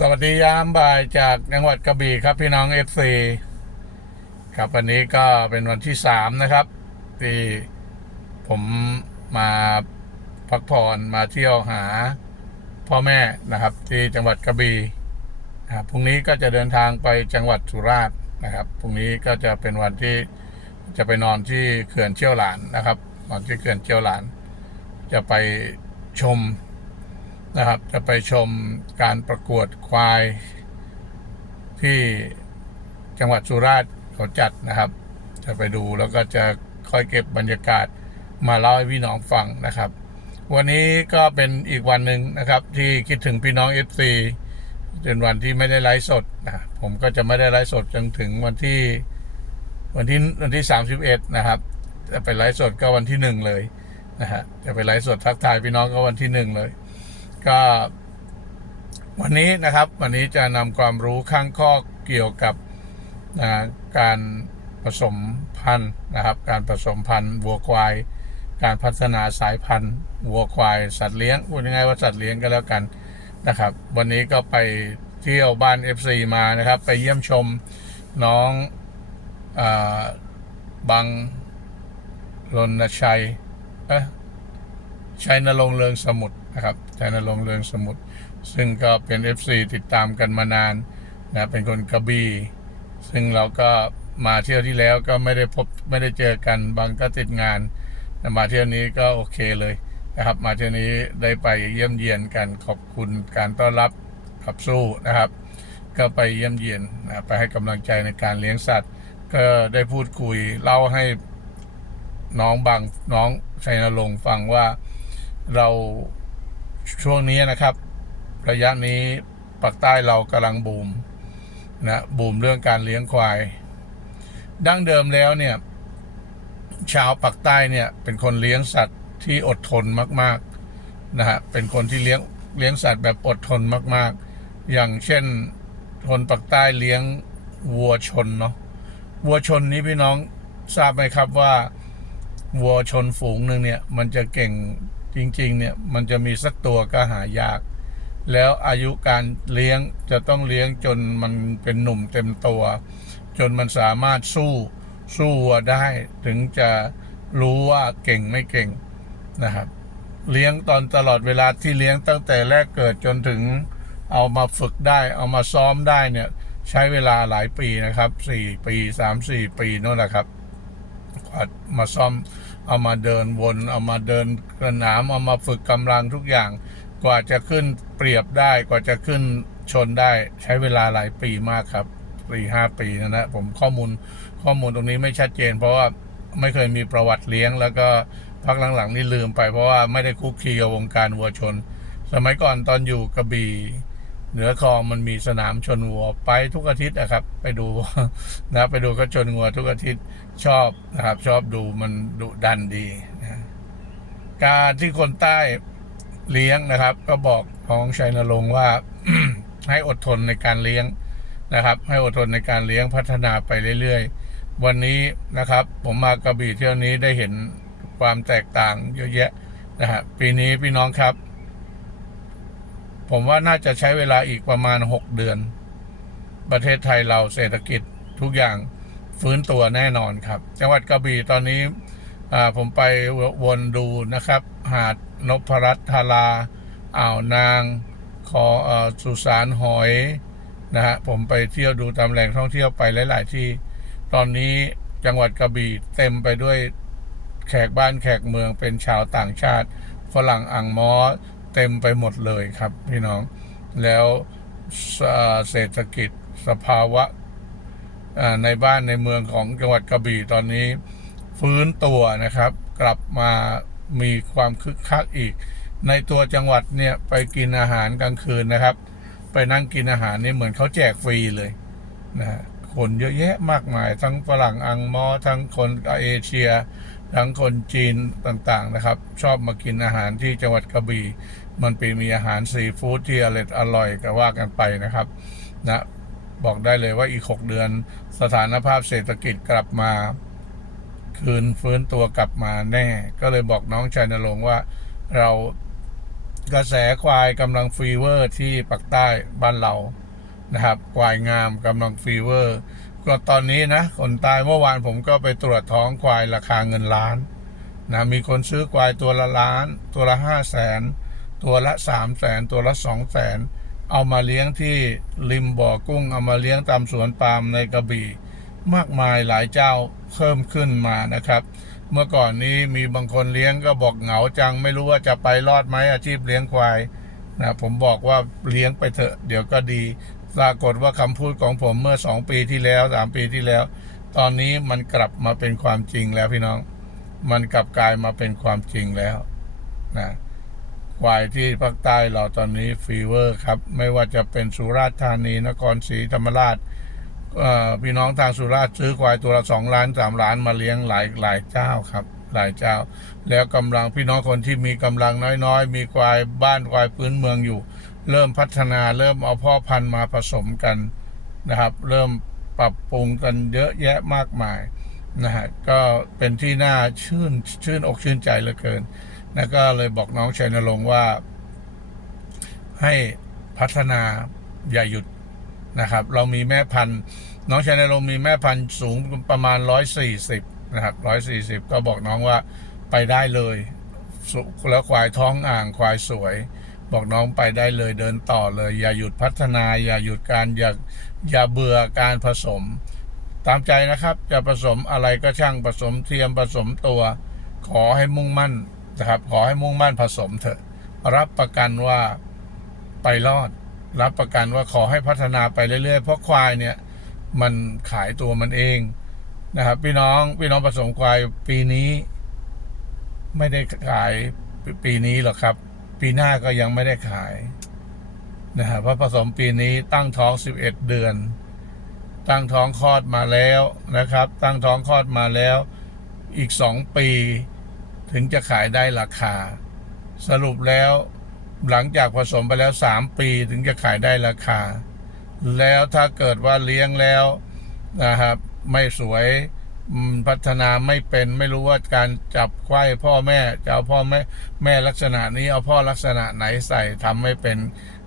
สวัสดียามบ่ายจากจังหวัดกระบี่ครับพี่น้องเอฟซีครับวันนี้ก็เป็นวันที่สามนะครับ ที่ผมมาพักผ่อนมาเที่ยวหาพ่อแม่นะครับ ที่จังหวัดกระบี่ครับพรุ่งนี้ก็จะเดินทางไปจังหวัดสุราษฎร์นะครับพรุ่งนี้ก็จะเป็นวันที่จะไปนอนที่เขื่อนเชี่ยวหลานนะครับนอนที่เขื่อนเชี่ยวหลาน จะไปชม นะครับ จะไปชมการประกวดควายที่จังหวัดสุราษฎร์เขาจัดนะครับ จะไปดูแล้วก็จะค่อยเก็บบรรยากาศมาเล่าให้พี่น้องฟังนะครับ วันนี้ก็เป็นอีกวันหนึ่งนะครับ ที่คิดถึงพี่น้อง FC เป็นวันที่ไม่ได้ไลฟ์สดนะผมก็จะไม่ได้ไลฟ์สดจนถึงวันที่วันที่วันที่31นะครับ จะไปไลฟ์สดก็วันที่หนึ่งเลยนะฮะจะไปไลฟ์สดทักทายพี่น้องก็วันที่หนึ่งเลย ก็วันนี้นะครับวันนี้จะนำความรู้ข้างข้อเกี่ยวกับนะการผสมพันธุ์นะครับ การผสมพันธุ์วัวควาย การพัฒนาสายพันธุ์วัวควาย สัตว์เลี้ยงพูดง่ายๆว่าสัตว์เลี้ยงก็แล้วกันนะครับ วันนี้ก็ไปเที่ยวบ้าน FC มานะครับ ไปเยี่ยมชมน้องอบังรณชัยเอ๊ะชัยนรงเรืองสมุทร นะครับชัยนรงค์เรืองสมุทรซึ่งก็เป็น FC ติดตามกันมานานนะเป็นคนกระบี่ซึ่งเราก็มาเที่ยวที่แล้วก็ไม่ได้พบไม่ได้เจอกันบางก็ติดงานแต่มาเที่ยวนี้ก็โอเคเลยนะครับ มาเที่ยวนี้ได้ไปเยี่ยมเยียนกันขอบคุณการต้อนรับขับสู้นะครับ ก็ไปเยี่ยมเยียนนะไปให้กำลังใจในการเลี้ยงสัตว์ ก็ได้พูดคุยเล่าให้น้องบางน้องชัยนรงค์ฟังว่าเรา ช่วงนี้นะครับ ระยะนี้ปากใต้เรากำลังบูมนะบูมเรื่องการเลี้ยงควาย ดั้งเดิมแล้วเนี่ย ชาวปากใต้เนี่ยเป็นคนเลี้ยงสัตว์ที่อดทนมากๆนะฮะเป็นคนที่เลี้ยงเลี้ยงสัตว์แบบอดทนมาก ๆ อย่างเช่นคนปากใต้เลี้ยงวัวชนเนาะวัวชนนี้พี่น้องทราบไหมครับว่าวัวชนฝูงหนึ่งเนี่ย มันจะเก่ง จริงๆเนี่ยมันจะมีสักตัวก็หายาก แล้วอายุการเลี้ยงจะต้องเลี้ยงจนมันเป็นหนุ่มเต็มตัว จนมันสามารถสู้สู้วัวได้ถึงจะรู้ว่าเก่งไม่เก่งนะครับ เลี้ยงตอนตลอดเวลาที่เลี้ยงตั้งแต่แรกเกิดจนถึงเอามาฝึกได้เอามาซ้อมได้เนี่ยใช้เวลาหลายปีนะครับสี่ปีสามสี่ปีนั่นแหละครับกว่ามาซ่อม เอามาเดินวน เอามาเดินกระหนามเอามาฝึกกำลังทุกอย่าง กว่าจะขึ้นเปรียบได้กว่าจะขึ้นชนได้ใช้เวลาหลายปีมากครับสี่ห้าปีนะนะผมข้อมูลข้อมูลตรงนี้ไม่ชัดเจน เพราะว่าไม่เคยมีประวัติเลี้ยง แล้วก็พักหลังๆนี่ลืมไปเพราะว่าไม่ได้คุกคีกับวงการวัวชน สมัยก่อนตอนอยู่กระบี่ เหนือคลองมันมีสนามชนวัวไปทุกอาทิตย์นะครับ ไปดูนะไปดูก็ชนวัวทุกอาทิตย์ชอบนะครับ ชอบดูมันดุดันดีนะการที่คนใต้เลี้ยงนะครับ ก็บอกน้องชัยนรงค์ว่าให้อดทนในการเลี้ยงนะครับ ให้อดทนในการเลี้ยงพัฒนาไปเรื่อยๆ วันนี้นะครับ ผมมากระบี่เที่ยวนี้ได้เห็นความแตกต่างเยอะแยะนะฮะปีนี้พี่น้องครับ ผมว่าน่าจะใช้เวลาอีกประมาณ 6 เดือน ประเทศไทยเราเศรษฐกิจทุกอย่างฟื้นตัวแน่นอนครับ จังหวัดกระบี่ตอนนี้ผมไปวนดูนะครับ หาดนพรัตน์ทาราอ่าวนางขออสุสานหอยนะฮะผมไปเที่ยวดูตามแหล่งท่องเที่ยวไปหลาย ๆ ที่ ตอนนี้จังหวัดกระบี่เต็มไปด้วยแขกบ้านแขกเมืองเป็นชาวต่างชาติ ฝรั่งอ่างม้อ เต็มไปหมดเลยครับพี่น้อง แล้วเศรษฐกิจสภาวะในบ้านในเมืองของจังหวัดกระบี่ตอนนี้ ฟื้นตัวนะครับ กลับมามีความคึกคักอีก ในตัวจังหวัดเนี่ยไปกินอาหารกลางคืนนะครับ ไปนั่งกินอาหารนี่เหมือนเขาแจกฟรีเลยนะฮะคนเยอะแยะมากมาย ทั้งฝรั่งอังมอ ทั้งคนเอเชีย ทั้งคนจีนต่างๆนะครับ ชอบมากินอาหารที่จังหวัดกระบี่มันเป็นมีอาหารซีฟู้ดที่อร่อยอร่อยก็ว่ากันไปนะครับนะบอกได้เลยว่าอีก 6 เดือนสถานภาพเศรษฐกิจกลับมา คืนฟื้นตัวกลับมาแน่ ก็เลยบอกน้องชายนรงค์ว่าเรากระแสควายกำลังฟีเวอร์ที่ปักใต้บ้านเรานะครับ ควายงามกำลังฟีเวอร์ ก็ตอนนี้นะคนใต้เมื่อวานผมก็ไปตรวจท้องควายราคาเงินล้านนะมีคนซื้อควายตัวละล้าน ตัวละห้าแสนตัวละสามแสนตัวละสองแสนเอามาเลี้ยงที่ริมบ่อกุ้งเอามาเลี้ยงตามสวนปาล์มในกระบี่ มากมายหลายเจ้าเพิ่มขึ้นมานะครับ เมื่อก่อนนี้มีบางคนเลี้ยงก็บอกเหงาจังไม่รู้ว่าจะไปรอดไหมอาชีพเลี้ยงควายนะผมบอกว่าเลี้ยงไปเถอะเดี๋ยวก็ดี ปรากฏว่าคำพูดของผมเมื่อสองปีที่แล้วสามปีที่แล้ว ตอนนี้มันกลับมาเป็นความจริงแล้วพี่น้อง มันกลับกลายมาเป็นความจริงแล้วนะควายที่ภาคใต้เราตอนนี้ฟีเวอร์ครับ ไม่ว่าจะเป็นสุราษฎร์ธานีนครศรีธรรมราชพี่น้องทางสุราษฎร์ซื้อควายตัวละสองล้านสามล้านมาเลี้ยงหลายหลายเจ้าครับ หลายเจ้า แล้วกำลังพี่น้องคนที่มีกำลังน้อยๆ มีควายบ้านควายพื้นเมืองอยู่ เริ่มพัฒนาเริ่มเอาพ่อพันธุ์มาผสมกันนะครับ เริ่มปรับปรุงกันเยอะแยะมากมายนะฮะก็เป็นที่น่าชื่นชื่นอกชื่นใจเหลือเกินนะก็เลยบอกน้องชัยนรงค์ว่า ให้พัฒนาอย่าหยุดนะครับ เรามีแม่พันธุ์ น้องชายนรงมีแม่พันธุ์สูงประมาณร้อยสี่สิบนะครับร้อยสี่สิบก็บอกน้องว่าไปได้เลยสุแล้วควายท้องอ่างควายสวย บอกน้องไปได้เลยเดินต่อเลย อย่าหยุดพัฒนา อย่าหยุดการอย่าอย่าเบื่อการผสม ตามใจนะครับจะผสมอะไรก็ช่างผสมเทียมผสมตัว ขอให้มุ่งมั่นนะครับ ขอให้มุ่งมั่นผสมเถอะ รับประกันว่าไปรอด รับประกันว่าขอให้พัฒนาไปเรื่อยๆเพราะควายเนี่ยมันขายตัวมันเองนะครับ พี่น้องพี่น้องผสมควายปีนี้ ไม่ได้ขายปปีนี้หรอกครับ ปีหน้าก็ยังไม่ได้ขายนะครับเพราะผสมปีนี้ตั้งท้อง 11 เดือน ตั้งท้องคลอดมาแล้วนะครับ ตั้งท้องคลอดมาแล้วอีกสองปี ถึงจะขายได้ราคา สรุปแล้วหลังจากผสมไปแล้วสามปีถึงจะขายได้ราคา แล้วถ้าเกิดว่าเลี้ยงแล้วนะครับไม่สวย พัฒนาไม่เป็นไม่รู้ว่าการจับไขว้พ่อแม่จะเอาพ่อแม่แม่ลักษณะนี้เอาพ่อลักษณะไหนใส่ทำไม่เป็น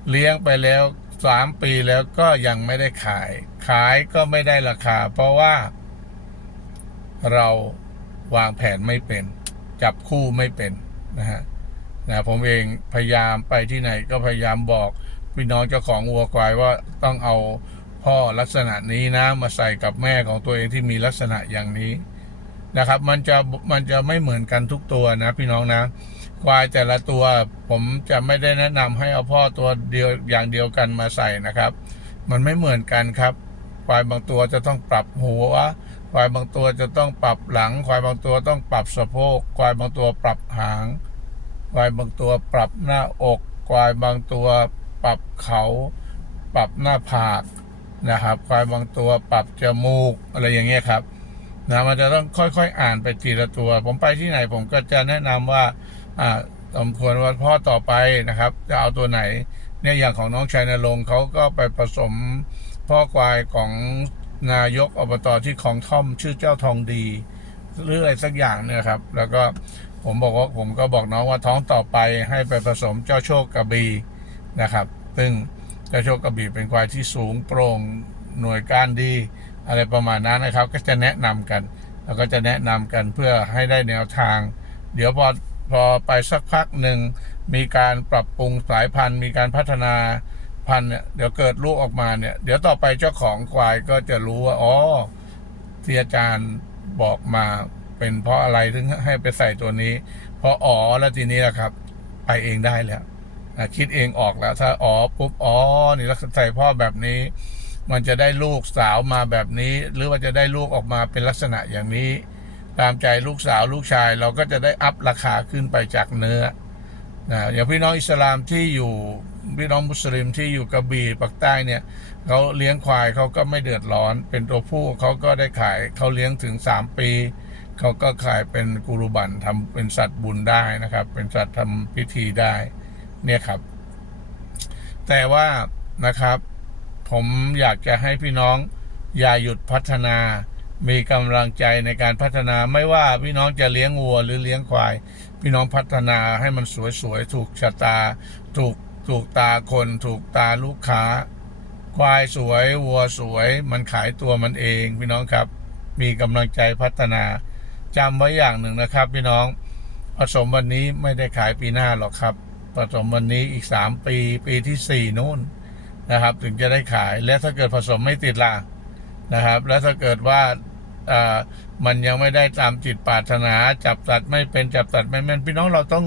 เลี้ยงไปแล้วสามปีแล้วก็ยังไม่ได้ขาย ขายก็ไม่ได้ราคา เพราะว่า เราวางแผนไม่เป็น จับคู่ไม่เป็นนะฮะนะผมเองพยายามไปที่ไหนก็พยายามบอกพี่น้องเจ้าของวัวควายว่าต้องเอา พ่อลักษณะนี้นะมาใส่กับแม่ของตัวเองที่มีลักษณะอย่างนี้นะครับ มันจะมันจะไม่เหมือนกันทุกตัวนะพี่น้องนะควายแต่ละตัวผมจะไม่ได้แนะนำให้เอาพ่อตัวเดียวอย่างเดียวกันมาใส่นะครับ มันไม่เหมือนกันครับควายบางตัวจะต้องปรับหัวควายบางตัวจะต้องปรับหลัง ควายบางตัวต้องปรับสะโพกควายบางตัวปรับหาง ควายบางตัวปรับหน้าอก ควายบางตัวปรับเขา ปรับหน้าผาก นะครับควายบางตัวปรับจมูกอะไรอย่างเงี้ยครับนะมันจะต้องค่อยๆอ่านไปทีละตัว ผมไปที่ไหนผมก็จะแนะนำว่าอ่าสมควรว่าพ่อต่อไปนะครับ จะเอาตัวไหนเนี่ยอย่างของน้องชายนรงเขาก็ไปผสมพ่อควายของนายกอบตที่ของท่อมชื่อเจ้าทองดีหรืออะไรสักอย่างเนี่ยครับ แล้วก็ผมบอกว่าผมก็บอกน้องว่าท้องต่อไปให้ไปผสมเจ้าโชคกระบีนะครับ ซึ่ง เจ้าโชคกระบีเป็นควายที่สูงโปร่งหน่วยการดี อะไรประมาณนั้นนะครับ ก็จะแนะนำกัน แล้วก็จะแนะนำกันเพื่อให้ได้แนวทาง เดี๋ยวพอพอไปสักพักหนึ่งมีการปรับปรุงสายพันธุ์ มีการพัฒนาพันธุ์เนี่ยเดี๋ยวเกิดลูกออกมาเนี่ย เดี๋ยวต่อไปเจ้าของควายก็จะรู้ว่าอ๋อที่อาจารย์บอกมาเป็นเพราะอะไรถึงให้ไปใส่ตัวนี้พราะอ๋อแล้วทีนี้แหละครับ ไปเองได้แล้ว คิดเองออกแล้ว ถ้าอ๋อปุ๊บอ๋อนี่ลักษณะใส่พ่อแบบนี้ มันจะได้ลูกสาวมาแบบนี้ หรือว่าจะได้ลูกออกมาเป็นลักษณะอย่างนี้ ตามใจลูกสาวลูกชายเราก็จะได้อัพราคาขึ้นไปจากเนื้อนะอย่างพี่น้องอิสลามที่อยู่พี่น้องมุสลิมที่อยู่กระบี่ปักใต้เนี่ยเขาเลี้ยงควายเขาก็ไม่เดือดร้อน เป็นตัวผู้เขาก็ได้ขายเขาเลี้ยงถึงสามปีเขาก็ขายเป็นกุรุบันทำเป็นสัตว์บุญได้นะครับ เป็นสัตว์ทำพิธีได้ เนี่ยครับ แต่ว่านะครับ ผมอยากจะให้พี่น้องอย่าหยุดพัฒนา มีกำลังใจในการพัฒนาไม่ว่าพี่น้องจะเลี้ยงวัวหรือเลี้ยงควาย พี่น้องพัฒนาให้มันสวยๆ ถูกชะตา ถูกถูกตาคน ถูกตาลูกค้า ควายสวย วัวสวย มันขายตัวมันเอง พี่น้องครับ มีกำลังใจพัฒนาจำไว้อย่างหนึ่งนะครับ พี่น้องผสมวันนี้ไม่ได้ขายปีหน้าหรอกครับ ผสมวันนี้อีกสามปี ปีที่สี่นู่นนะครับ ถึงจะได้ขายและถ้าเกิดผสมไม่ติดล่ะนะครับ แล้วถ้าเกิดว่าอ่ามันยังไม่ได้ตามจิตปรารถนา จับตัดไม่เป็นจับตัดไม่แม่นพี่น้องเราต้อง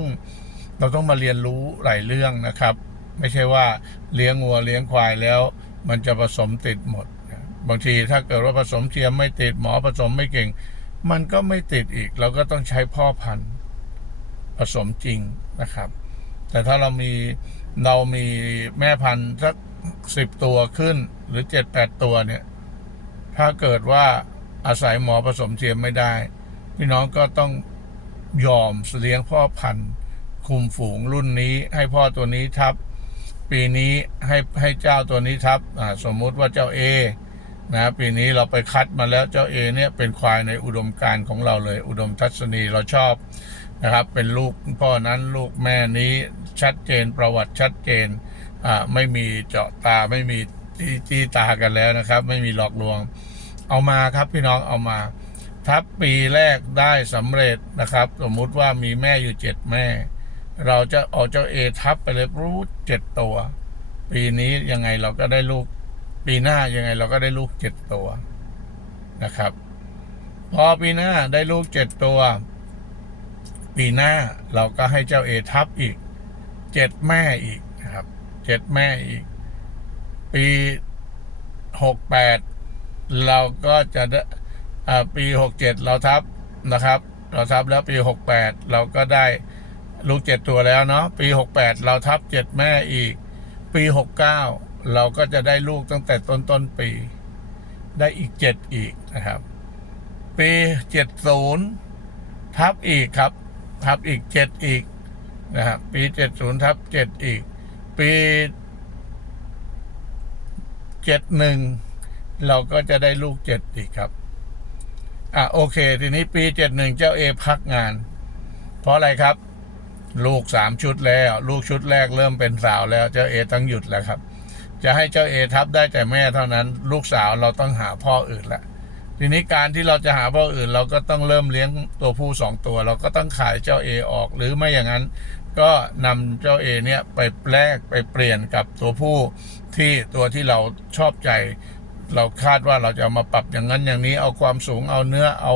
เราต้องมาเรียนรู้หลายเรื่องนะครับ ไม่ใช่ว่าเลี้ยงวัวเลี้ยงควายแล้ว มันจะผสมติดหมด บางทีถ้าเกิดว่าผสมเทียมไม่ติดหมอผสมไม่เก่ง มันก็ไม่ติดอีก เราก็ต้องใช้พ่อพันธุ์ผสมจริงนะครับ แต่ถ้าเรามีเรามีแม่พันธุ์สักสิบตัวขึ้นหรือเจ็ดแปดตัวเนี่ย ถ้าเกิดว่าอาศัยหมอผสมเทียมไม่ได้ พี่น้องก็ต้องยอมเลี้ยงพ่อพันธุ์คุมฝูงรุ่นนี้ ให้พ่อตัวนี้ทับ ปีนี้ให้ให้เจ้าตัวนี้ทับสมมุติว่าเจ้าเอนะปีนี้เราไปคัดมาแล้วเจ้าเอเนี่ยเป็นควายในอุดมการของเราเลย อุดมทัศนีเราชอบ นะครับ เป็นลูกพ่อนั้นลูกแม่นี้ชัดเจนประวัติชัดเจนอ่าไม่มีเจาะตาไม่มีจี้จี้ตากันแล้วนะครับ ไม่มีหลอกลวง เอามาครับพี่น้องเอามา ทับปีแรกได้สำเร็จนะครับ สมมุติว่ามีแม่อยู่เจ็ดแม่ เราจะเอาเจ้าเอทับไปเลยรู้เจ็ดตัว ปีนี้ยังไงเราก็ได้ลูก ปีหน้ายังไงเราก็ได้ลูกเจ็ดตัวนะครับ พอปีหน้าได้ลูกเจ็ดตัว ปีหน้าเราก็ให้เจ้าเอทับอีกเจ็ดแม่อีกนะครับเจ็ดแม่อีก ปีหกแปดเราก็จะได้อ่าปีหกเจ็ดเราทับนะครับ เราทับแล้วปีหกแปดเราก็ได้ลูกเจ็ดตัวแล้วเนาะปีหกแปดเราทับเจ็ดแม่อีก ปีหกเก้าเราก็จะได้ลูกตั้งแต่ต้นต้นปี ได้อีกเจ็ดอีกนะครับ ปีเจ็ดศูนย์ทับอีกครับ ทับอีกเจ็ดอีกนะครับปีเจ็ดศูนย์ทับเจ็ดอีก ปีเจ็ดหนึ่งเราก็จะได้ลูกเจ็ดอีกครับ อะโอเค ทีนี้ปีเจ็ดหนึ่งเจ้าเอพักงาน เพราะอะไรครับ ลูกสามชุดแล้ว ลูกชุดแรกเริ่มเป็นสาวแล้วเจ้าเอต้องหยุดแล้วครับ จะให้เจ้าเอทับได้แต่แม่เท่านั้น ลูกสาวเราต้องหาพ่ออื่นละ ทีนี้การที่เราจะหาพ่ออื่น เราก็ต้องเริ่มเลี้ยงตัวผู้สองตัว เราก็ต้องขายเจ้าเอออก หรือไม่อย่างนั้น ก็นำเจ้าเอเนี่ยไปแลกไปเปลี่ยนกับตัวผู้ที่ตัวที่เราชอบใจ เราคาดว่าเราจะามาปรับอย่างนั้นอย่างนี้เอาความสูงเอาเนื้อเอา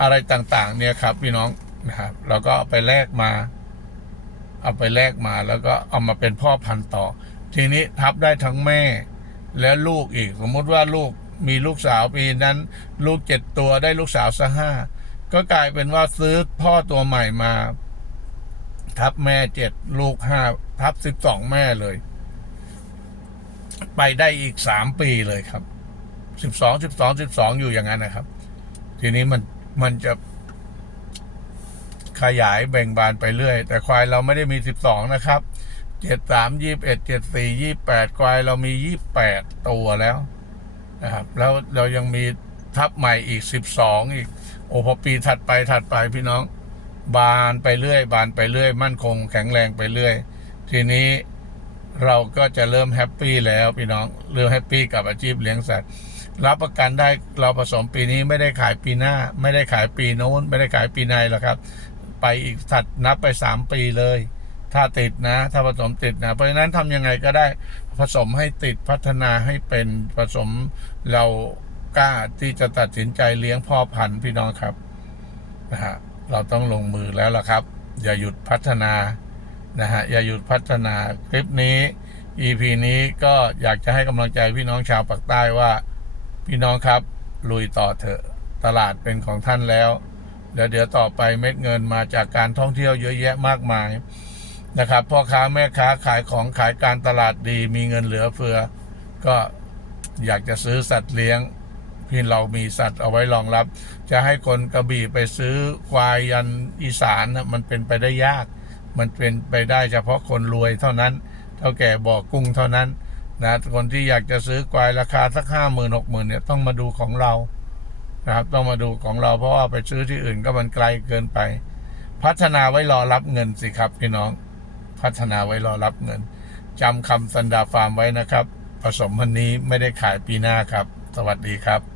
อะไรต่าง ๆ เนี่ยครับพี่น้องนะครับเราก็ไปแลกมา เอาไปแลกมาแล้วก็เอามาเป็นพ่อพันธุ์ต่อ ทีนี้ทับได้ทั้งแม่และลูกอีก สมมติว่าลูก มีลูกสาวปีนั้น ลูกเจ็ดตัวได้ลูกสาวซะห้าก็กลายเป็นว่าซื้อพ่อตัวใหม่มา ทับแม่เจ็ดลูกห้าทับสิบสองแม่เลย ไปได้อีกสามปีเลยครับสิบสองสิบสองสิบสองอยู่อย่างนั้นนะครับ ทีนี้มันมันจะขยายแบ่งบานไปเรื่อย แต่ควายเราไม่ได้มีสิบสองนะครับเจ็ดสามยี่บเอ็ดเจ็ดสี่ยี่แปดควายเรามียี่แปดตัวแล้ว นะครับแล้วเรายังมีทับใหม่อีกสิบสองอีก โอ้พอปีถัดไปถัดไปพี่น้อง บานไปเรื่อย บานไปเรื่อย มั่นคงแข็งแรงไปเรื่อย ทีนี้เราก็จะเริ่มแฮปปี้แล้วพี่น้องเริ่มแฮปปี้กับอาชีพเลี้ยงสัตว์ รับประกันได้เราผสมปีนี้ไม่ได้ขายปีหน้า ไม่ได้ขายปีโน้น ไม่ได้ขายปีในหรอกครับ ไปอีกถัดนับไปสามปีเลย ถ้าติดนะ ถ้าผสมติดนะ เพราะฉะนั้นทำยังไงก็ได้ ผสมให้ติดพัฒนาให้เป็นผสมเรากล้าที่จะตัดสินใจเลี้ยงพ่อพันธุ์พี่น้องครับนะฮะเราต้องลงมือแล้วล่ะครับ อย่าหยุดพัฒนานะฮะอย่าหยุดพัฒนาคลิปนี้ EP นี้ก็อยากจะให้กำลังใจพี่น้องชาวปากใต้ว่า พี่น้องครับลุยต่อเถอะตลาดเป็นของท่านแล้ว เดี๋ยวเดี๋ยวต่อไปเม็ดเงินมาจากการท่องเที่ยวเยอะแยะมากมาย นะครับพ่อค้าแม่ค้าขายของขายการตลาดดี มีเงินเหลือเฟือ ก็อยากจะซื้อสัตว์เลี้ยง พี่เรามีสัตว์เอาไว้รองรับ จะให้คนกระบี่ไปซื้อควายยันอีสานนะมันเป็นไปได้ยาก มันเป็นไปได้เฉพาะคนรวยเท่านั้น เท่าแก่บ่อกุ้งเท่านั้นนะคนที่อยากจะซื้อควายราคาสักห้าหมื่นหกหมื่นเนี่ยต้องมาดูของเรานะครับต้องมาดูของเราเพราะว่าไปซื้อที่อื่นก็มันไกลเกินไป พัฒนาไว้รอรับเงินสิครับพี่น้อง พัฒนาไว้รอรับเงินจำคำสันดาฟาร์มไว้นะครับ ผสมพันนี้ไม่ได้ขายปีหน้าครับ สวัสดีครับ